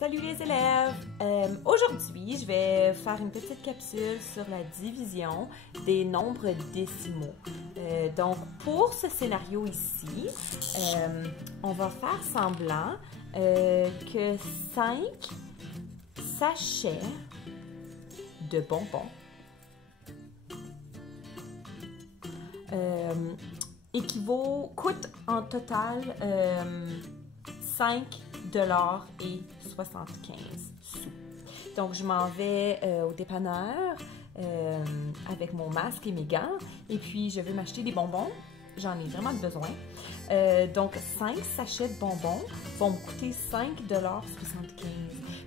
Salut les élèves! Aujourd'hui, je vais faire une petite capsule sur la division des nombres décimaux. Donc, pour ce scénario ici, on va faire semblant que 5 sachets de bonbons coûtent en total 5,75 $. Donc, je m'en vais au dépanneur avec mon masque et mes gants et puis je veux m'acheter des bonbons. J'en ai vraiment besoin. Donc, 5 sachets de bonbons vont me coûter 5,75 $.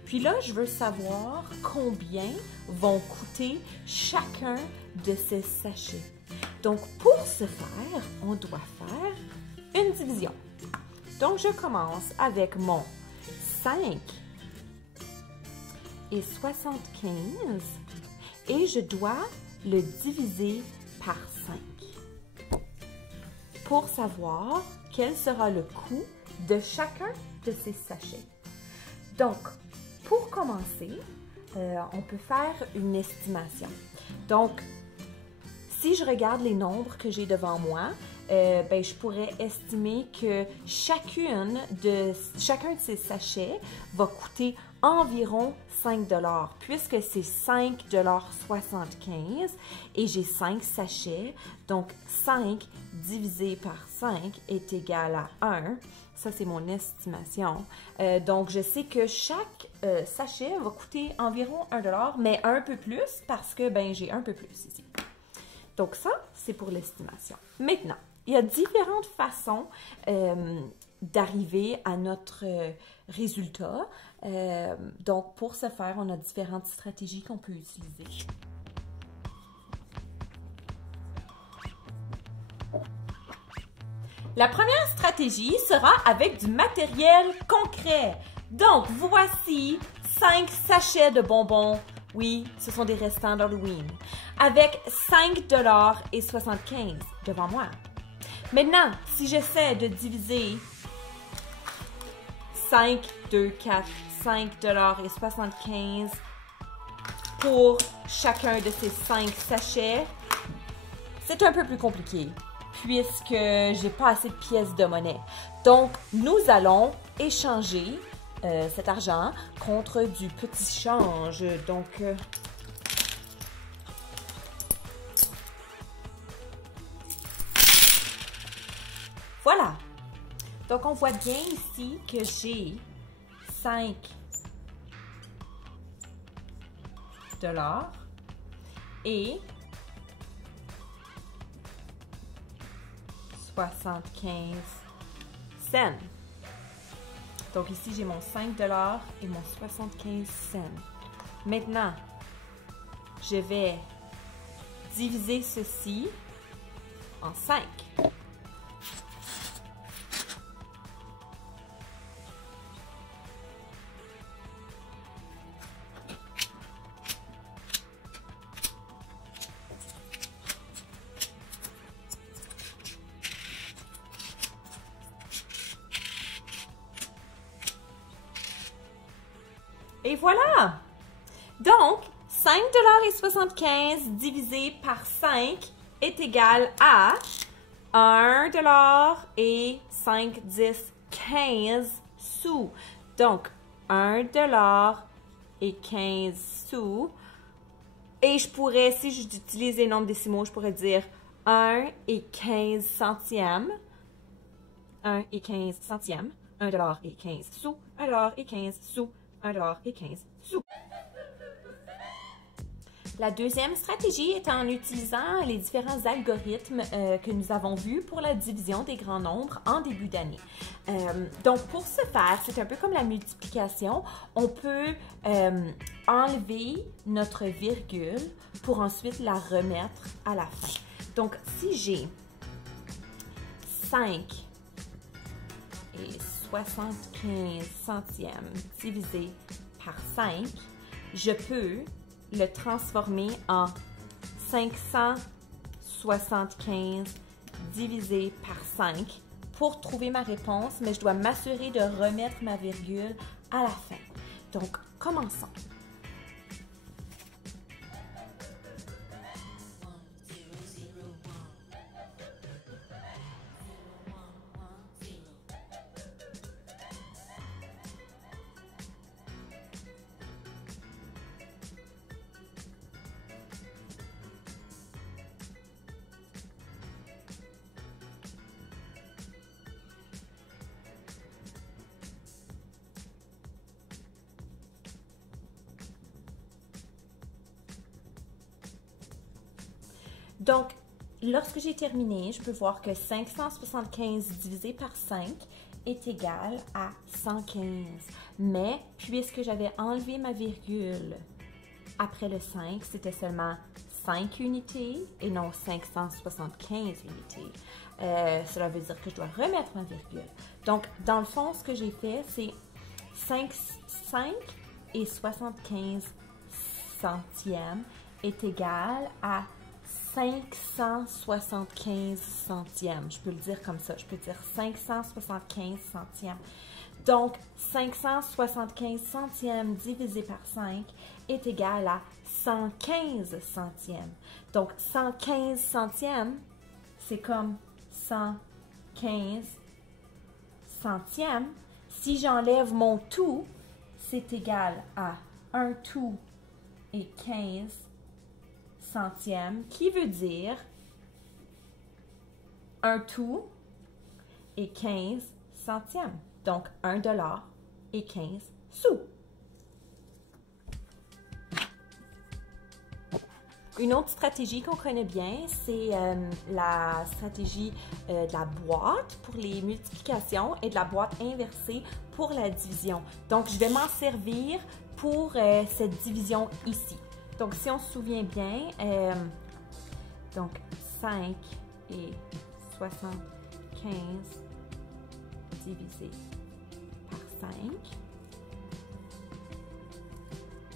Puis là, je veux savoir combien vont coûter chacun de ces sachets. Donc, pour ce faire, on doit faire une division. Donc, je commence avec mon 5 et 75 et je dois le diviser par 5 pour savoir quel sera le coût de chacun de ces sachets. Donc, pour commencer, on peut faire une estimation. Donc, si je regarde les nombres que j'ai devant moi, je pourrais estimer que chacun de ces sachets va coûter environ 5 $, puisque c'est 5,75 $ et j'ai 5 sachets. Donc, 5 divisé par 5 est égal à 1. Ça, c'est mon estimation. Donc, je sais que chaque sachet va coûter environ 1 $, mais un peu plus parce que j'ai un peu plus ici. Donc, ça, c'est pour l'estimation. Maintenant, il y a différentes façons d'arriver à notre résultat. Donc, pour ce faire, on a différentes stratégies qu'on peut utiliser. La première stratégie sera avec du matériel concret. Donc, voici 5 sachets de bonbons. Oui, ce sont des restants d'Halloween. Avec 5,75 $ devant moi. Maintenant, si j'essaie de diviser 5, 2, 4, 5,75 $ pour chacun de ces 5 sachets, c'est un peu plus compliqué puisque j'ai pas assez de pièces de monnaie. Donc, nous allons échanger cet argent contre du petit change. Donc, voilà. Donc, on voit bien ici que j'ai 5 $ et 75 cents. Donc, ici, j'ai mon 5 $ et mon 75 cents. Maintenant, je vais diviser ceci en 5. Et voilà! Donc, 5,75 $ divisé par 5 est égal à 1 $ et 5, 10, 15 sous. Donc, 1 $ et 15 sous. Et je pourrais, si j'utilise les nombres décimaux, je pourrais dire 1 et 15 centièmes. 1 et 15 centièmes. 1 $ et 15 sous. 1 $ et 15 sous. 1 $ et 15 sous. La deuxième stratégie est en utilisant les différents algorithmes que nous avons vus pour la division des grands nombres en début d'année. Donc, pour ce faire, c'est un peu comme la multiplication. On peut enlever notre virgule pour ensuite la remettre à la fin. Donc, si j'ai 5 et 75 centièmes divisé par 5, je peux le transformer en 575 divisé par 5 pour trouver ma réponse, mais je dois m'assurer de remettre ma virgule à la fin. Donc, commençons. Donc, lorsque j'ai terminé, je peux voir que 575 divisé par 5 est égal à 115. Mais, puisque j'avais enlevé ma virgule après le 5, c'était seulement 5 unités et non 575 unités. Cela veut dire que je dois remettre ma virgule. Donc, dans le fond, ce que j'ai fait, c'est 5 et 75 centièmes est égal à 575 centièmes. Je peux le dire comme ça. Je peux dire 575 centièmes. Donc, 575 centièmes divisé par 5 est égal à 115 centièmes. Donc, 115 centièmes, c'est comme 115 centièmes. Si j'enlève mon tout, c'est égal à 1 tout et 15 centièmes, qui veut dire 1 tout et 15 centièmes. Donc, 1 $ et 15 sous. Une autre stratégie qu'on connaît bien, c'est la stratégie de la boîte pour les multiplications et de la boîte inversée pour la division. Donc, je vais m'en servir pour cette division ici. Donc, si on se souvient bien, donc 5 et 75 divisé par 5.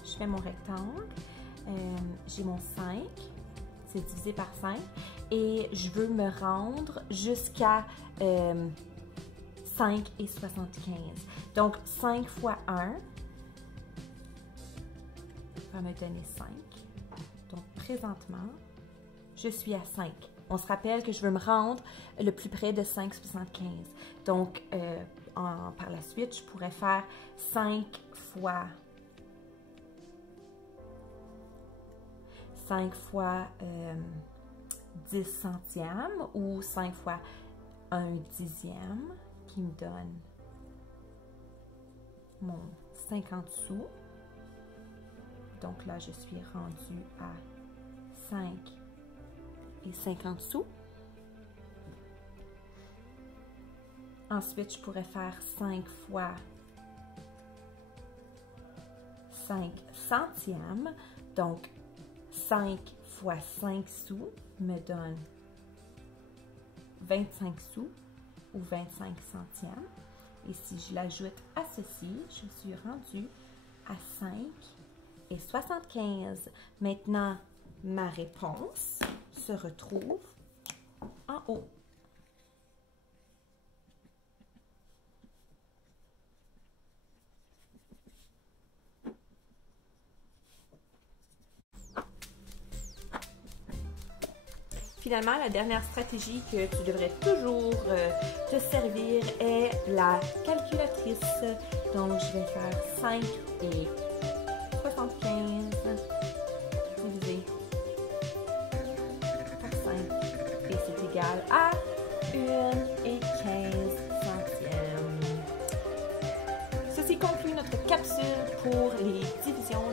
Je fais mon rectangle. J'ai mon 5, c'est divisé par 5. Et je veux me rendre jusqu'à 5 et 75. Donc, 5 fois 1 va me donner 5. Donc, présentement, je suis à 5. On se rappelle que je veux me rendre le plus près de 5,75. Donc, par la suite, je pourrais faire 5 fois 10 centièmes ou 5 fois 1 dixième qui me donne mon 50 sous. Donc là, je suis rendue à 5 et 50 sous. Ensuite, je pourrais faire 5 fois 5 centièmes. Donc, 5 fois 5 sous me donne 25 sous ou 25 centièmes. Et si je l'ajoute à ceci, je suis rendue à 5 et 75. Maintenant, ma réponse se retrouve en haut. Finalement, la dernière stratégie que tu devrais toujours te servir est la calculatrice. Donc, je vais faire 5 et 75 divisé par 5. Et c'est égal à 1 et 15 centièmes. Ceci conclut notre capsule pour les divisions